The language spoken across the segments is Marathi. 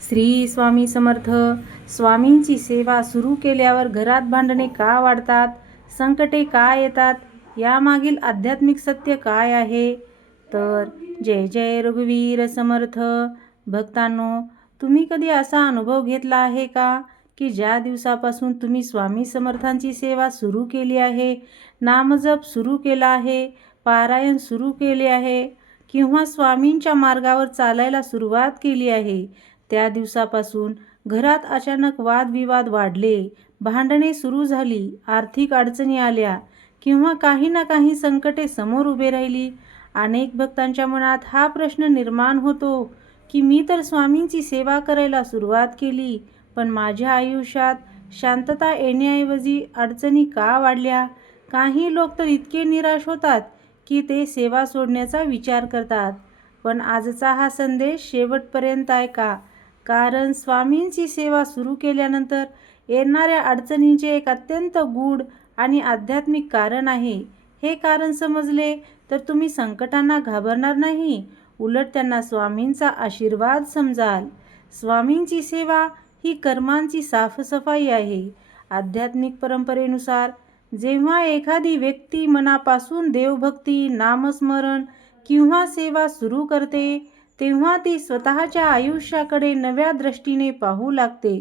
श्री स्वामी समर्थ. स्वामींची सेवा सुरू केल्यावर घरात भांडणे का वाढतात, संकटे का येतात, यामागील आध्यात्मिक सत्य काय आहे? तर जय जय रघुवीर समर्थ. भक्तांनो, तुम्ही कधी असा अनुभव घेतला आहे का की ज्या दिवसापासून तुम्ही स्वामी समर्थांची सेवा सुरू केली आहे, नामजप सुरू केला आहे, पारायण सुरू केले आहे किंवा स्वामींच्या मार्गावर चालायला सुरुवात केली आहे, त्या दिवसापासून घरात अचानक वादविवाद वाढले, भांडणे सुरू झाली, आर्थिक अडचणी आल्या किंवा काही ना काही संकटे समोर उभे राहिली. अनेक भक्तांच्या मनात हा प्रश्न निर्माण होतो की मी तर स्वामींची सेवा करायला सुरुवात केली, पण माझ्या आयुष्यात शांतता येण्याऐवजी अडचणी का वाढल्या? काही लोक तर इतके निराश होतात की ते सेवा सोडण्याचा विचार करतात. पण आजचा हा संदेश शेवटपर्यंत ऐका, कारण स्वामींची सेवा सुरू केल्यानंतर येणाऱ्या अडचणींचे एक अत्यंत गूढ आणि आध्यात्मिक कारण आहे. हे कारण समजले तर तुम्ही संकटांना घाबरणार नाही, उलट त्यांना स्वामींचा आशीर्वाद समजाल. स्वामींची सेवा ही कर्मांची साफसफाई आहे. आध्यात्मिक परंपरेनुसार जेव्हा एखादी व्यक्ती मनापासून देवभक्ती, नामस्मरण किंवा सेवा सुरू करते, तेव्हा ती स्वतःच्या आयुष्याकडे नव्या दृष्टीने पाहू लागते.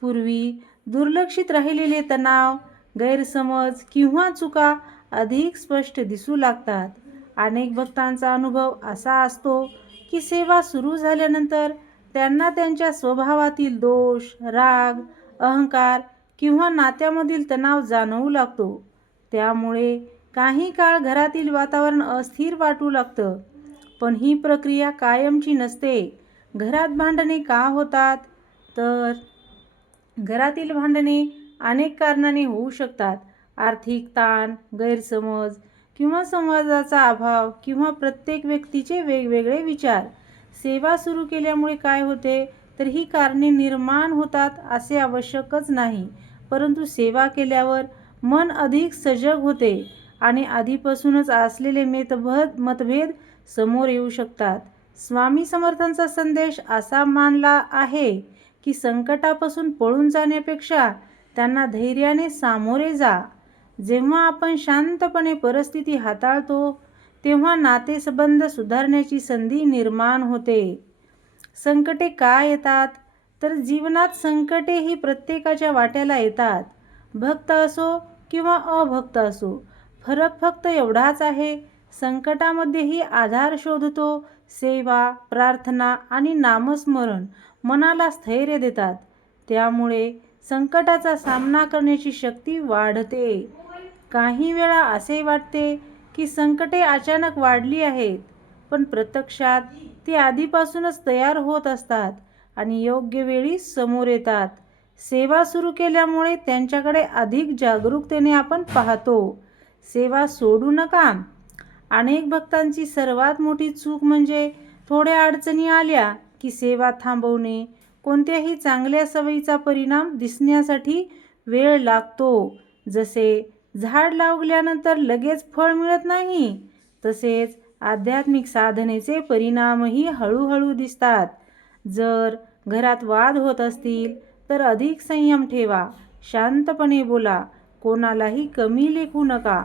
पूर्वी दुर्लक्षित राहिलेले तणाव, गैरसमज किंवा चुका अधिक स्पष्ट दिसू लागतात. अनेक भक्तांचा अनुभव असा असतो की सेवा सुरू झाल्यानंतर त्यांना त्यांच्या स्वभावातील दोष, राग, अहंकार किंवा नात्यामधील तणाव जाणवू लागतो. त्यामुळे काही काळ घरातील वातावरण अस्थिर वाटू लागतं. पण ही प्रक्रिया कायमची नसते. घरात भांडणे का होतात? तर घरातील भांडणे अनेक कारणाने होऊ शकतात. आर्थिक ताण, गैरसमज किंवा संवादाचा अभाव किंवा प्रत्येक व्यक्तीचे वेगवेगळे विचार. सेवा सुरू केल्यामुळे काय होते, तर ही कारणे निर्माण होतात असे आवश्यकच नाही, परंतु सेवा केल्यावर मन अधिक सजग होते आणि आधीपासूनच असलेले मतभेद समोर येऊ शकतात. स्वामी समर्थांचा संदेश असा मानला आहे की संकटापासून पळून जाण्यापेक्षा त्यांना धैर्याने सामोरे जा. जेव्हा आपण शांतपणे परिस्थिती हाताळतो, तेव्हा नातेसंबंध सुधारण्याची संधी निर्माण होते. संकटे का येतात? तर जीवनात संकटे ही प्रत्येकाच्या वाट्याला येतात. भक्त असो किंवा अभक्त असो, फरक फक्त एवढाच आहे, संकटामध्येही आधार शोधतो. सेवा, प्रार्थना आणि नामस्मरण मनाला स्थैर्य देतात. त्यामुळे संकटाचा सामना करण्याची शक्ती वाढते. काही वेळा असे वाटते की संकटे अचानक वाढली आहेत, पण प्रत्यक्षात ती आधीपासूनच तयार होत असतात आणि योग्य वेळी समोर येतात. सेवा सुरू केल्यामुळे त्यांच्याकडे अधिक जागरूकतेने आपण पाहतो. सेवा सोडू नका. अनेक भक्तांची सर्वात मोठी चूक म्हणजे थोड्या अडचणी आल्या की सेवा थांबवणे. कोणत्याही चांगल्या सवयीचा परिणाम दिसण्यासाठी वेळ लागतो. जसे झाड लावल्यानंतर लगेच फळ मिळत नाही, तसेच आध्यात्मिक साधनेचे परिणामही हळूहळू दिसतात. जर घरात वाद होत असतील तर अधिक संयम ठेवा, शांतपणे बोला, कोणालाही कमी लेखू नका.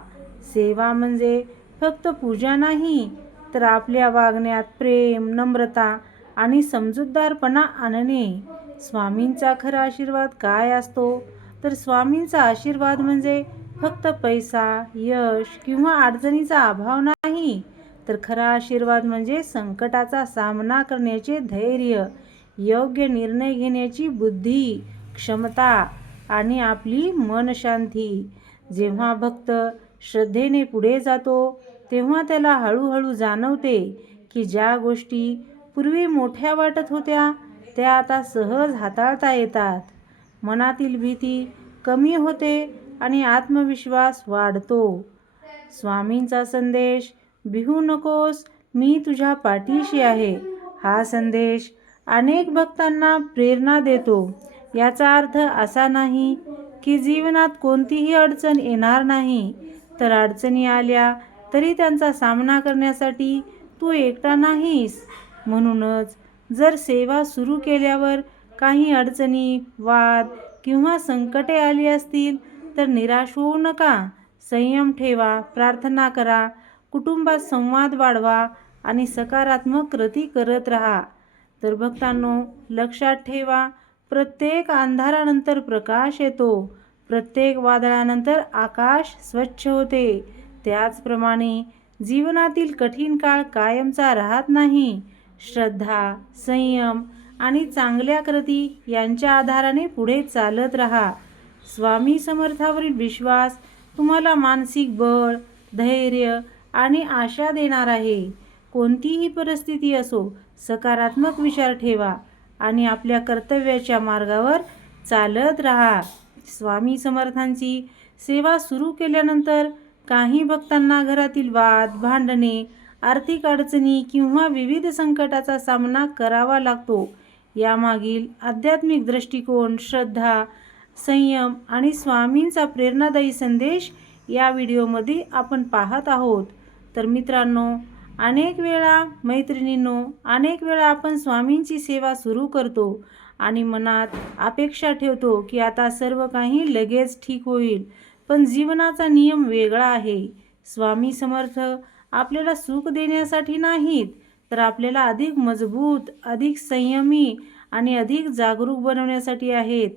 सेवा म्हणजे फक्त पूजा नाही, तर आपल्या वागण्यात प्रेम, नम्रता आणि समजूतदारपणा आणणे. स्वामींचा खरा आशीर्वाद काय असतो? तर स्वामींचा आशीर्वाद म्हणजे फक्त पैसा, यश किंवा अडचणीचा अभाव नाही, तर खरा आशीर्वाद म्हणजे संकटाचा सामना करण्याचे धैर्य, योग्य निर्णय घेण्याची बुद्धी, क्षमता आणि आपली मनशांती. जेव्हा भक्त श्रद्धेने पुढे जातो, तेव्हा त्याला हळूहळू जाणवते की ज्या गोष्टी पूर्वी मोठ्या वाटत होत्या, त्या आता सहज हाताळता येतात. मनातील भीती कमी होते आणि आत्मविश्वास वाढतो. स्वामींचा संदेश, भिवू नकोस, मी तुझ्या पाठीशी आहे, हा संदेश अनेक भक्तांना प्रेरणा देतो. याचा अर्थ असा नाही की जीवनात कोणतीही अडचण येणार नाही, तर अडचणी आल्या तरी त्यांचा सामना करण्यासाठी तू एकटा नाहीस. म्हणूनच जर सेवा सुरू केल्यावर काही अडचणी, वाद किंवा संकटे आली असतील तर निराश होऊ नका. संयम ठेवा, प्रार्थना करा, कुटुंबात संवाद वाढवा आणि सकारात्मक कृती करत राहा. तर भक्तांनो, लक्षात ठेवा, प्रत्येक अंधारानंतर प्रकाश येतो, प्रत्येक वादळानंतर आकाश स्वच्छ होते. त्याचप्रमाणे जीवनातील कठीण काळ कायमचा राहत नाही. श्रद्धा, संयम आणि चांगल्या कृती यांच्या आधाराने पुढे चालत राहा. स्वामी समर्थावरील विश्वास तुम्हाला मानसिक बळ, धैर्य आणि आशा देणार आहे. कोणतीही परिस्थिती असो, सकारात्मक विचार ठेवा आणि आपल्या कर्तव्याच्या मार्गावर चालत राहा. स्वामी समर्थांची सेवा सुरू केल्यानंतर काही भक्तांना घरातील वाद, भांडणे, आर्थिक अडचणी किंवा विविध संकटाचा सामना करावा लागतो. यामागील आध्यात्मिक दृष्टिकोन, श्रद्धा, संयम आणि स्वामींचा प्रेरणादायी संदेश या व्हिडिओमध्ये आपण पाहत आहोत. तर मित्रांनो, अनेक वेळा आपण स्वामींची सेवा सुरू करतो आणि मनात अपेक्षा ठेवतो की आता सर्व काही लगेच ठीक होईल. पण जीवनाचा नियम वेगळा आहे. स्वामी समर्थ आपल्याला सुख देण्यासाठी नाहीत, तर आपल्याला अधिक मजबूत, अधिक संयमी आणि अधिक जागरूक बनवण्यासाठी आहेत.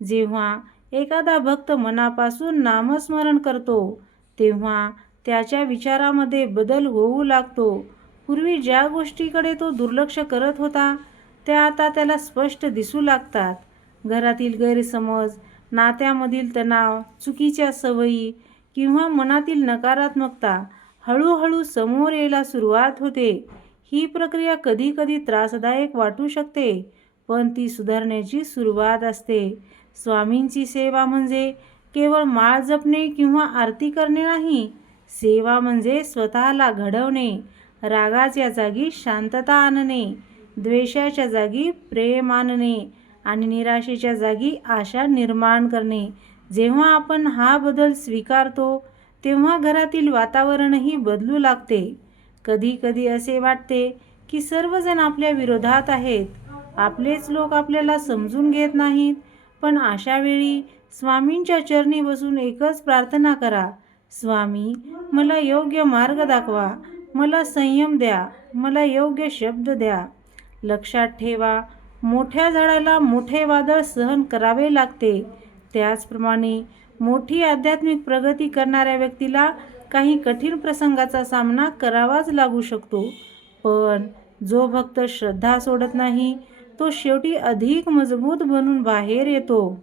जेव्हा एखादा भक्त मनापासून नामस्मरण करतो, तेव्हा त्याच्या विचारामध्ये बदल होऊ लागतो. पूर्वी ज्या गोष्टीकडे तो दुर्लक्ष करत होता, त्या आता त्याला स्पष्ट दिसू लागतात. घरातील गैरसमज, नात्यामधील तणाव, चुकीच्या सवयी किंवा मनातील नकारात्मकता हळूहळू समोर यायला सुरुवात होते. ही प्रक्रिया कधीकधी त्रासदायक वाटू शकते, पण ती सुधारण्याची सुरुवात असते. स्वामींची सेवा म्हणजे केवळ माळ जपणे किंवा आरती करणे नाही. सेवा म्हणजे स्वतःला घडवणे, रागाच्या जागी शांतता आणणे, द्वेषाच्या जागी प्रेम आणणे आणि निराशेच्या जागी आशा निर्माण करणे. जेव्हा आपण हा बदल स्वीकारतो, तेव्हा घरातील वातावरणही बदलू लागते. कधी कधी असे वाटते की सर्वजण आपल्या विरोधात आहेत, आपलेच लोक आपल्याला समजून घेत नाहीत. पण अशा वेळी स्वामींच्या चरणी बसून एकच प्रार्थना करा, स्वामी, मला योग्य मार्ग दाखवा, मला संयम द्या, मला योग्य शब्द द्या. लक्षात ठेवा, मोठ्या झाडाला मोठे वादळ सहन करावे लागते. त्याचप्रमाणे मोठी आध्यात्मिक प्रगती करणाऱ्या व्यक्तीला काही कठीण प्रसंगाचा सामना करावाच लागू शकतो. पण जो भक्त श्रद्धा सोडत नाही, तो शेवटी अधिक मजबूत बनून बाहेर येतो.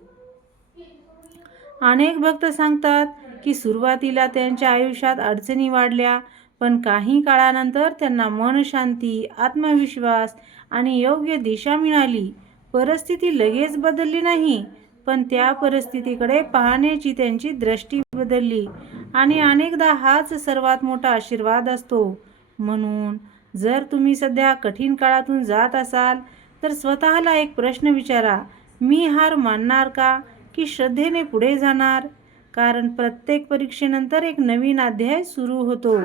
अनेक भक्त सांगतात की सुरुवातीला त्यांच्या आयुष्यात अडचणी वाढल्या, पण काही काळानंतर त्यांना मनशांती, आत्मविश्वास आणि योग्य दिशा मिळाली. परिस्थिती लगेच बदलली नाही, पण त्या परिस्थितीकडे पाहण्याची त्यांची दृष्टी बदलली आणि अनेकदा हाच सर्वात मोठा आशीर्वाद असतो. म्हणून जर तुम्ही सध्या कठीण काळातून जात असाल, तर स्वतःला एक प्रश्न विचारा, मी हार मानणार का की श्रद्धेने पुढे जाणार? कारण प्रत्येक परीक्षेनंतर एक नवीन अध्याय सुरू होतो.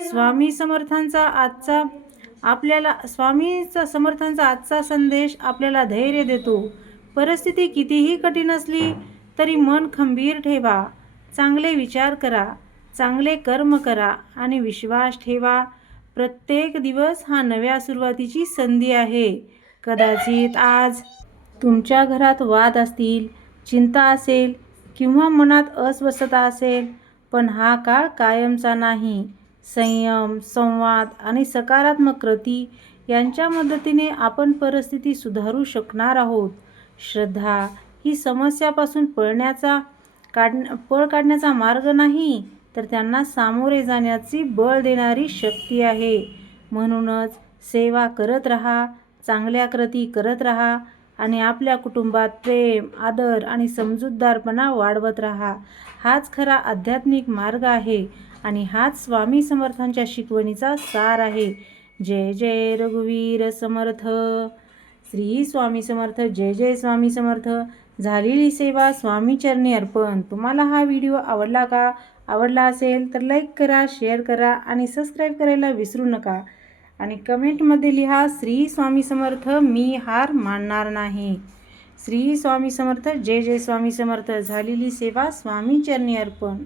स्वामी समर्थांचा आजचा संदेश आपल्याला धैर्य देतो. परिस्थिती कितीही कठीण असली तरी मन खंबीर ठेवा, चांगले विचार करा, चांगले कर्म करा आणि विश्वास ठेवा. प्रत्येक दिवस हा नव्या सुरुवातीची संधी आहे. कदाचित आज तुमच्या घरात वाद असतील, चिंता असेल किंवा मनात अस्वस्थता असेल, पण हा काळ कायमचा नाही. संयम, संवाद आणि सकारात्मक कृती यांच्या मदतीने आपण परिस्थिती सुधारू शकणार आहोत. श्रद्धा ही समस्यापासून पळ काढण्याचा मार्ग नाही, तर त्यांना सामोरे जाण्याची बळ देणारी शक्ती आहे. म्हणूनच सेवा करत राहा, चांगल्या कृती करत राहा आणि आपल्या कुटुंबात प्रेम, आदर आणि समजूतदारपणा वाढवत राहा. हाच खरा आध्यात्मिक मार्ग आहे आणि हाच स्वामी समर्थांच्या शिकवणीचा सार आहे. जय जय रघुवीर समर्थ. श्री स्वामी समर्थ. जय जय स्वामी समर्थ. झालेली सेवा स्वामी चरणी अर्पण. तुम्हाला हा व्हिडिओ आवडला का? आवडला असेल तर लाईक करा, शेअर करा आणि सबस्क्राईब करायला विसरू नका. आणि कमेंटमध्ये लिहा श्री स्वामी समर्थ, मी हार मानणार नाही. श्री स्वामी समर्थ. जय जय स्वामी समर्थ. झालेली सेवा स्वामी चरणी अर्पण.